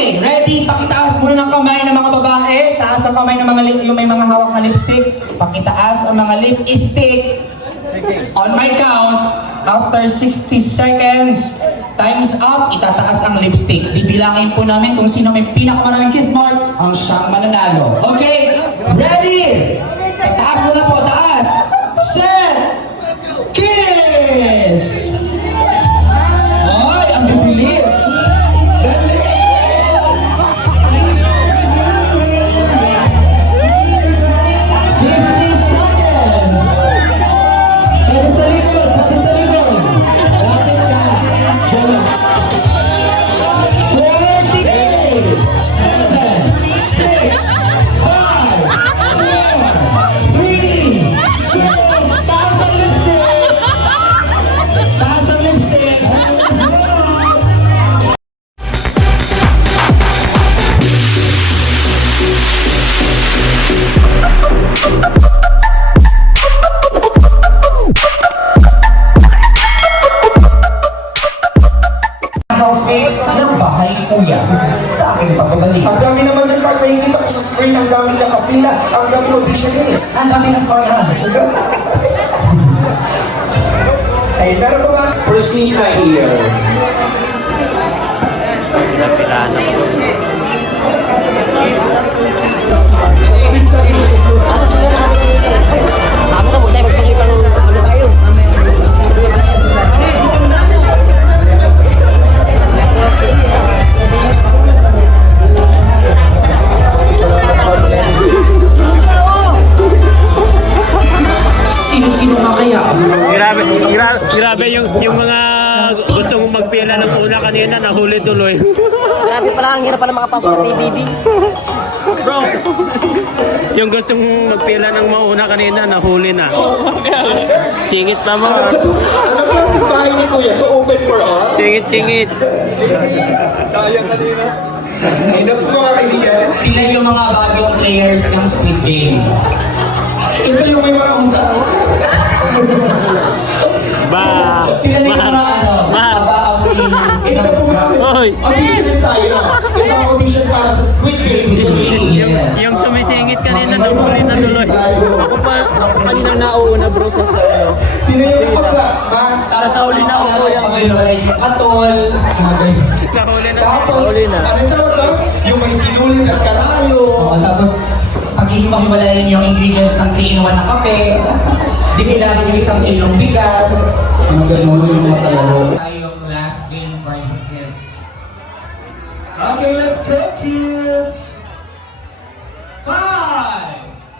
Okay, ready? Pakitaas muna ng kamay ng mga babae. Taas ang kamay ng mga yung may mga hawak na lipstick. Pakitaas ang mga lipstick. On my count, after 60 seconds, time's up, itataas ang lipstick. Bibilangin po namin kung sino may pinakamaraming kiss mark ang siyang mananalo. Okay, ready? Taas muna po, taas. Set! Kiss! Ay, ang bibilis! Dali! 50 seconds! Pwede sa likod, pwede sa likod! Rapid time! Diyan. 48, 7, 6, 5, 4, 3, 2, taas ang lipstick! Taas ang lipstick! Let's go! Housemate ng bahay kuya sa aking pagbabalik. Ang dami naman dyan, pag nakikita ko sa screen, ang daming nakapila, ang daming auditionist. Ang daming aspirants. Ay, meron pa ba? Priscilla here. Ako na muna tayo magpakita ng ano tayo. Sino-sino nga kaya? Grabe yung mga gustong magpila ng una kanina, nahuli tuloy. Grabe pala, ang hirap pala makapasok sa TVB. Bro, yung gustong magpila ng mauna kanina, nahuli na. Singit pa mo. Ano klaseng bahay ni Kuya? To open for all? Singit. Sayang kanina. Ay, naku mga kaibigan. Sila yung mga bagong players ng Squid Game. Ito yung may mga muka. Ba. Sila na yung mga aba-amuin. Ito po mga Oy. audition din tayo. Ito ang audition para sa Squid Game. Yung sumisingit kanina, nahuli na tuloy. Ako pa, kanina nauuna bro sa ano. Sino yung kapla? Mas Sa uli na ako yung katol. Nahuli na. Tapos, ano yung tawag to? Yung may sinulit at kalayo. Tapos, paghihiwa-hiwalayin yung ingredients ng 3-in-1 na kape. Di kailangan yung isang kilong bigas. Ano gano'n yung mga talaro. Tayong last game for the kids. Okay, let's go, kids! 5,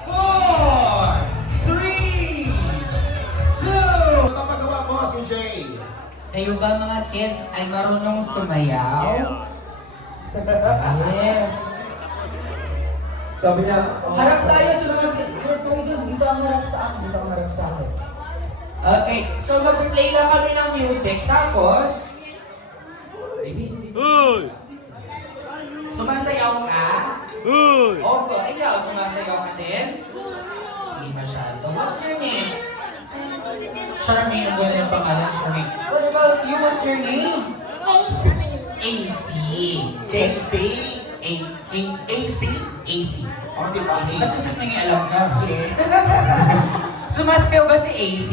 4, 3, 2. Kapagawa ko si Jay. Kayo ba mga kids ay marunong sumayaw? Yes. Sabi niya, Harap tayo sa mga dito ang harap sa akin, dito ang harap sa akin. Okay, so mag-play lang kami ng music, tapos baby, Uy! sumasayaw ka? Uy! Opo, ikaw sumasayaw ka din? Hindi masyado. What's your name? Charmaine, ang ganda ng pangalan, Charmaine. What about you? What's your name? AC. Casey. AC? AC. Oh, di ba? Ba't kasi may alam ka? Sumasayaw ba si AC?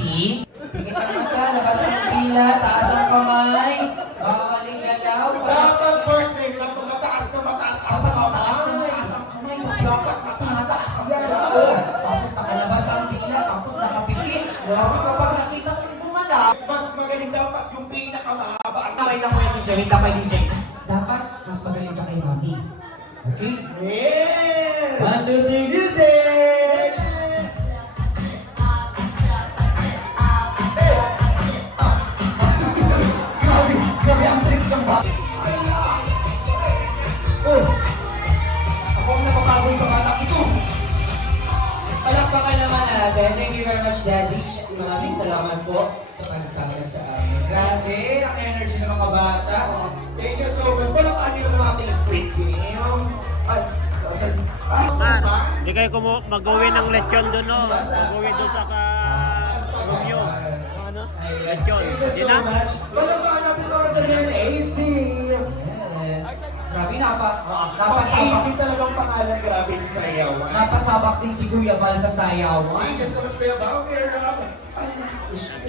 Pikit ang mata, labas ang pila, taas ang kamay, bakaling galaw. Dapat birthday, dapat mataas na mataas ang Taas ang kamay, dapat mataas yan. Tapos nakalabas ang pila, tapos nakapikit. Kasi kapag nakita kong gumalaw, Mas magaling dapat yung pinakamahaba ang nakay na kuya si Jerry, nakay ni Jake. Dapat mas magaling ka kay Mami. Okay? Yes! 1, 2, 3, music! Grabe ang tricks ng bata. Oh! Ako ang napapagod sa bata ito. Palakpakan naman natin. Thank you very much, Daddy. Maraming salamat po sa pagsama sa amin. Grabe, ang energy ng mga bata. Thank you so much. Walang ano yung ating street game. Hindi kayo mag-uwi ng lechon doon, no? Mag-uwi doon sa Romeo. Ano? Lechon. Thank you Di so na? much. Walang natin mga sa AC. Yes. Grabe, Napaka-easy napasabak. talagang pangalan, grabe sa sayaw. Napasabak din si Kuya Val sa sayaw. Ay, gusto ko kaya ba? Okay, grabe. Ay, gusto ko.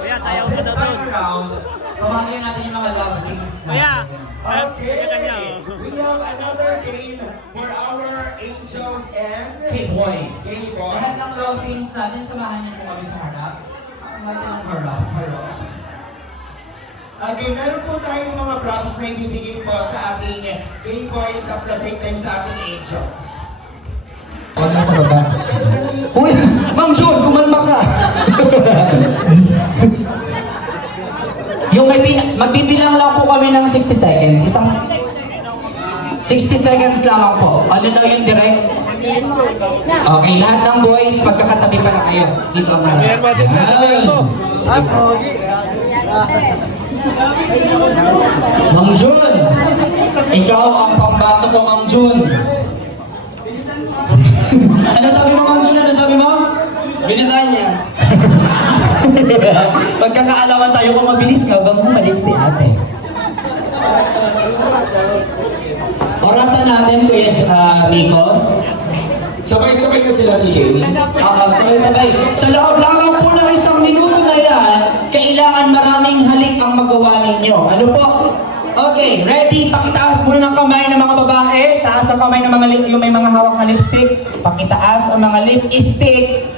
Kuya, sayaw mo This daw time doon. around, tumagay natin yung mga love games Kuya, natin. Okay, kanya. we have another game for our angels and K-boys. K-boys. Lahat ng love teams natin, samahan niyo po kami sa harap. Samahan niyo ng harap. Okay, meron po tayong mga props na ibibigay po sa ating K-boys at the same time sa ating angels. Huwag na sa baba. Uy, Ma'am June, kumalma ka. Yung magbibilang lang po kami ng 60 seconds. 60 seconds lang po. Ano daw yung direct? Okay, lahat ng boys, magkakatabi pa lang kayo. Dito ang harap. Ma'am June, ikaw ang pambato ko, Ma'am June. Ano sabi mo, Ma'am June? Ano sabi mo? Bilisan niya. Pagkakaalaman tayo kung mabilis ka, bang bumalik si ate. Orasan natin, Kuya Miko. Sabay-sabay na sila si Jay. Sabay-sabay. Sa loob lamang po ng 1 minuto na yan, kailangan maraming halik ang magawa ninyo. Ano po? Okay, ready? Pakitaas muna ng kamay ng mga babae. Taas ang kamay ng mga yung may mga hawak na lipstick. Pakitaas ang mga lipstick.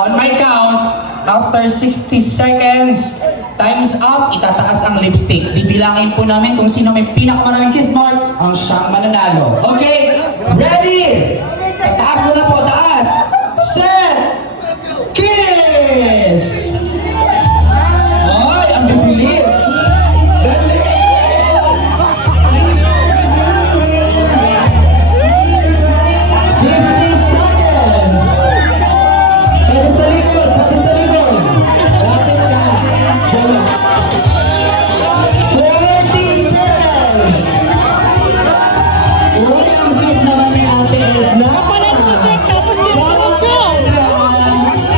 On my count, after 60 seconds, time's up, itataas ang lipstick. Bibilangin po namin kung sino may pinakamaraming kiss mark, ang siyang mananalo. Okay? Ready? Tataas muna po, taas. Set! Kiss! Ay, ang bibilis! Dali! 50 seconds! Pwede sa likod, pwede sa likod. Rapid ka. 40 seconds. Uy, ang sweet naman ni Ate Edna.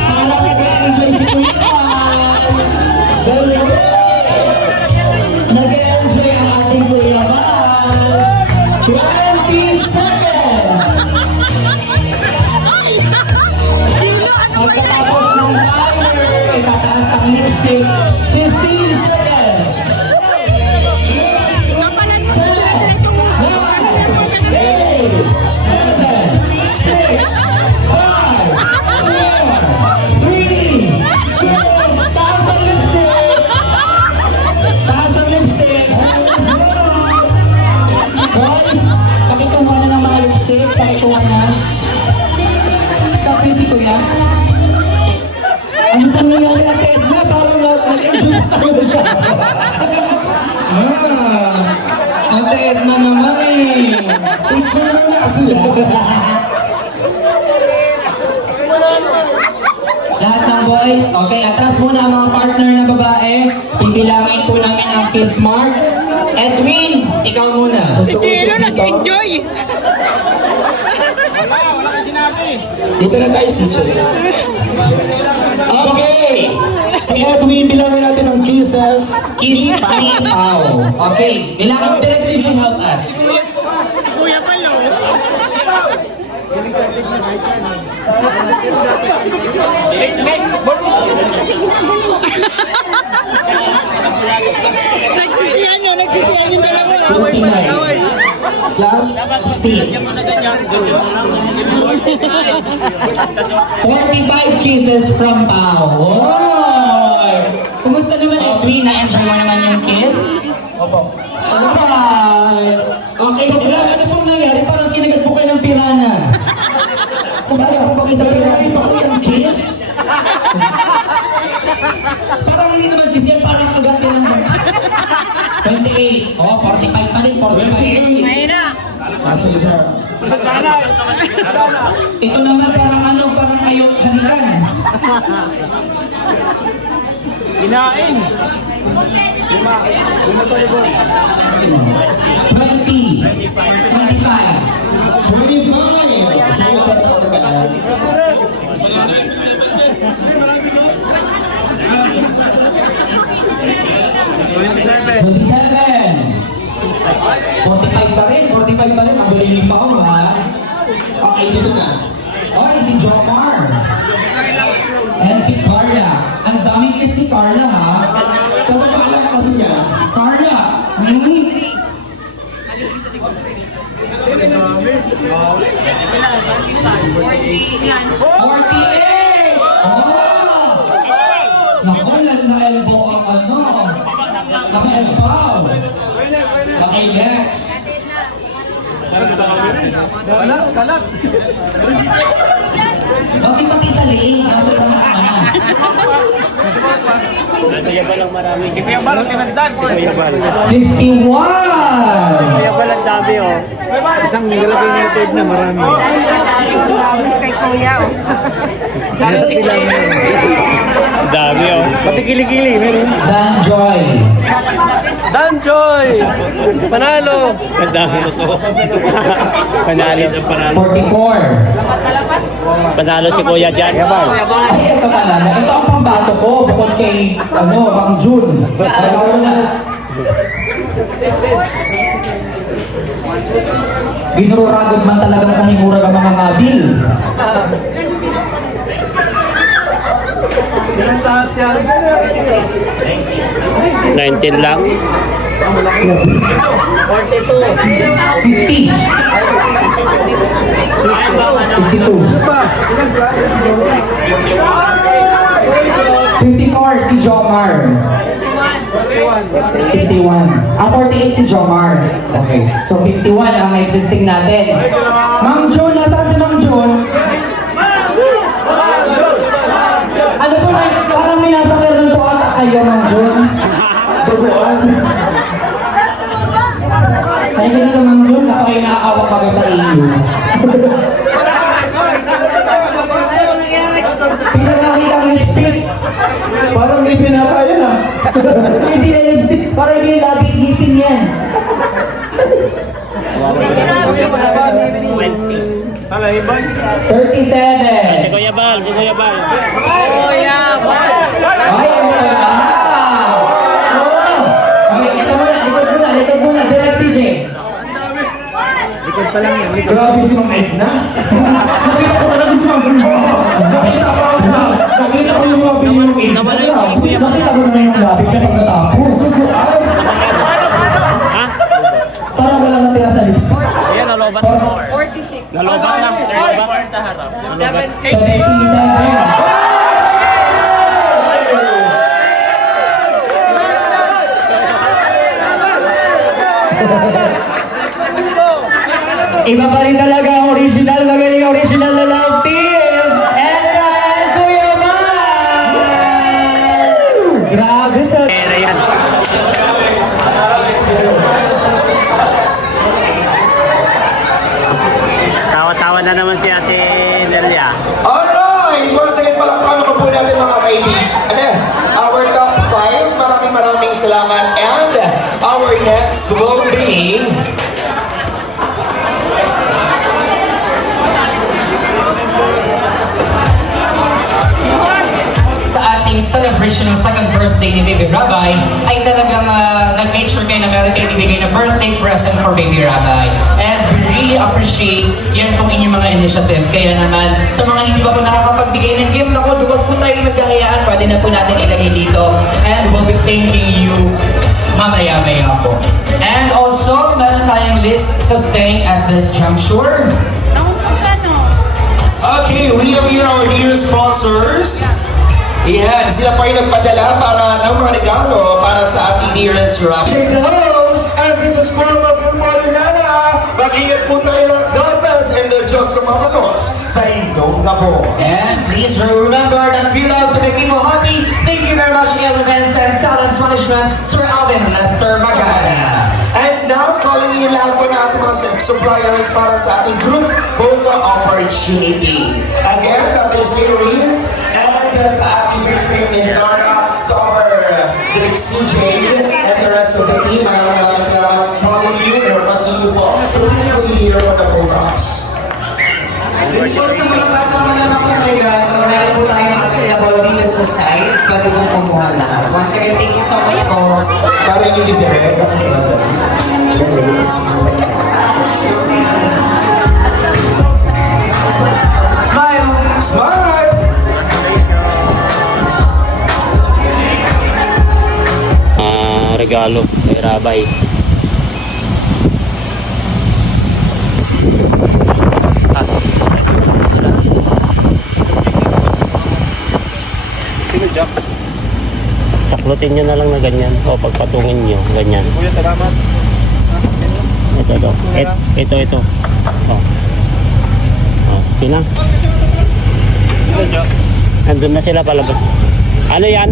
Parang nag-enjoy si Kuya Val. Dali. Nag-enjoy ang ating Kuya Val. 20 seconds. Pagkatapos ng timer, itataas ang lipstick. 15 seconds. 10, 9, 8, 7, 6, 5, 4, 3, 2, taas ang lipstick. Taas ang lipstick. Boys, pakituha na ng mga lipstick. Pakituha na. Stop busy, kuya. Ano pong nangyari Ate Edna? Parang nag-enjoy na tayo na siya. Ate Edna naman eh. Picture na nga sila. Lahat ng boys, okay, atras muna ang mga partner na babae. Bibilangin po namin ang kiss mark. Edwin, ikaw muna. Sino nag-enjoy? Dito na tayo si Jay. Okay. Si Edwin, bilangin natin ang kisses. Kiss me out. Okay, bilangin direct si Jim, help us. Kuya Palo. Nagsisiyan yung dalawa. 29. Plus 16. 45 kisses from Pao. Oy! Kumusta naman, Edwin? Na-enjoy mo naman yung kiss? Opo. Alright! Okay, ano pong nangyari? Parang kinagat po kayo ng pirana. Kaya ako ba kayo sa pirami ba ko yung kiss? Parang hindi naman kiss yan, parang kagat din ng 28. Oh, 45 pa rin, 45. Mahina. Nasa isa. Ito naman parang ano, parang ayaw halikan. Kinain. 20. 25. 25. Sige sa ito na. 27. 45 pa rin, 45 pa rin. Ang duling pa ako, ha? Okay, dito na. Okay, si Jomar. And si Carla. Ang daming kiss ni Carla, ha? Sa baba lang kasi niya. Carla! 48! Oh! Naku, na-elbow ang ano. Naka-elbow. Okay, next. Bakit pati sa liig? Nasa pang ka na. Kaya ba lang marami? Kaya ba lang tinagdan? Kaya ba lang. 51! Kaya ba lang dami oh. Isang nilalagay na YouTube na marami. Kay Kuya, oh. Dami oh. Pati kilikili meron. Dan Joy. Danjoy! Panalo! Ang dami na to. Panalo. 44. Panalo si Kuya dyan. Ay, ito talaga. Ito ang pambato ko. Bukod kay, Mang Jun. Ginururagod man talagang kahimurag ang mga ngabil. 19 lang. 50. 54 si Jomar. 51. 48 si Jomar. Okay. So 51 ang existing natin. Mang Jun, nasaan si Mang Jun? Ano po na, parang may nasa meron po ata kayo, Mang Jun. Duguan. Kaya ganito, Mang Jun, ako kayo naaawa pa sa iyo. Pinakakita ang lipstick. Parang may pinata yan ah. Hindi na lipstick, parang hindi lagi ngipin yan. Si 37. Kuya Bal, si Kuya Bal. Ay, ano pala? Oo. Okay, likod muna. Direct CJ. Grabe si Ma'am Edna. Nakita ko talaga si Mang Jun. Nakita ko yung mga video ng Edna. Nakita ko na yung lapit ka pag natapos. Ha? Parang wala natira sa lipstick. Ayan, naloban ng 46. Naloban ng 3 sa harap. 77. Iba pa rin talaga ang original, magaling original na love team. And Kuya Mal! Grabe sa... Tawa-tawa na naman si Ate Nelia. Alright! Once again, palakpakan naman po natin mga kaibigan. Our top 5, maraming salamat. And our next will be... ating celebration ng second birthday ni Baby Rabbi ay talagang nag-make sure kayo na meron kayo ibigay na birthday present for Baby Rabbi. And we really appreciate yan pong inyong mga initiative. Kaya naman, sa mga hindi pa po nakakapagbigay ng gift, ako, huwag po tayo magkakayaan. Pwede na po natin ilagay dito. And we'll be thanking you mamaya-maya po. And also, meron tayong list to thank at this juncture. Okay, we have here our dear sponsors. Yan, sila pa yung nagpadala para ng mga regalo para sa ating dearest rock. Check those! And this is from of your mother Nana. Mag-ingat po tayo ng God bless and the Diyos Mamanos sa inyong gabo. And please remember that we love to make people happy. Thank you very much, Elements and Talents Management, Sir Alvin Lester Magana. And now, calling you lahat po na ating mga suppliers para sa ating group photo opportunity. Again, sa ating series, and sa ating first name ni Dara, to our Direk CJ, and the rest of the team. Maraming salamat calling you, and requesting you po. Please proceed here for the photos. Yun po sa mga bata naman po regalo, meron po tayong available dito sa site. Pwede po kumuha lahat. Once again, thank you so much po. Para hindi Direk, Smile! Smile! Regalo kay Rabay. Saklutin nyo na lang na ganyan. O pagpatungin nyo, ganyan. Kuya, salamat. Ito. Ito. O. Sina? Sila, Jack. Andun na sila palabas. Ano yan?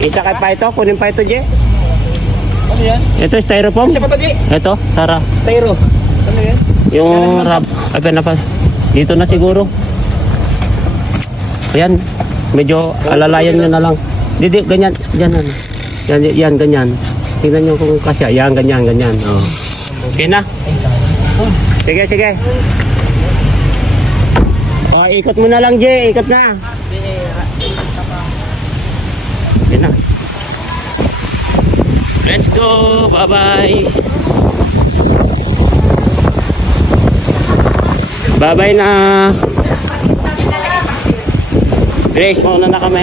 Isakay pa ito? Kunin pa ito, Je? Ano yan? Ito, styrofoam? Siya pa to, G? Ito, Sara. Tyro. Ano yan? Yung rab... Ay, na pa. Dito na siguro. Ayan. Medyo alalayan nyo na lang. Didi, ganyan. Yan, ano. Yan, ganyan. Tingnan nyo kung kasya. Yan, ganyan. Oh. Okay na? Sige. Oh, ikot mo na lang, Je. Ikot na. Okay na. Let's go. Bye-bye. Bye-bye na. Grace, mauna na kami.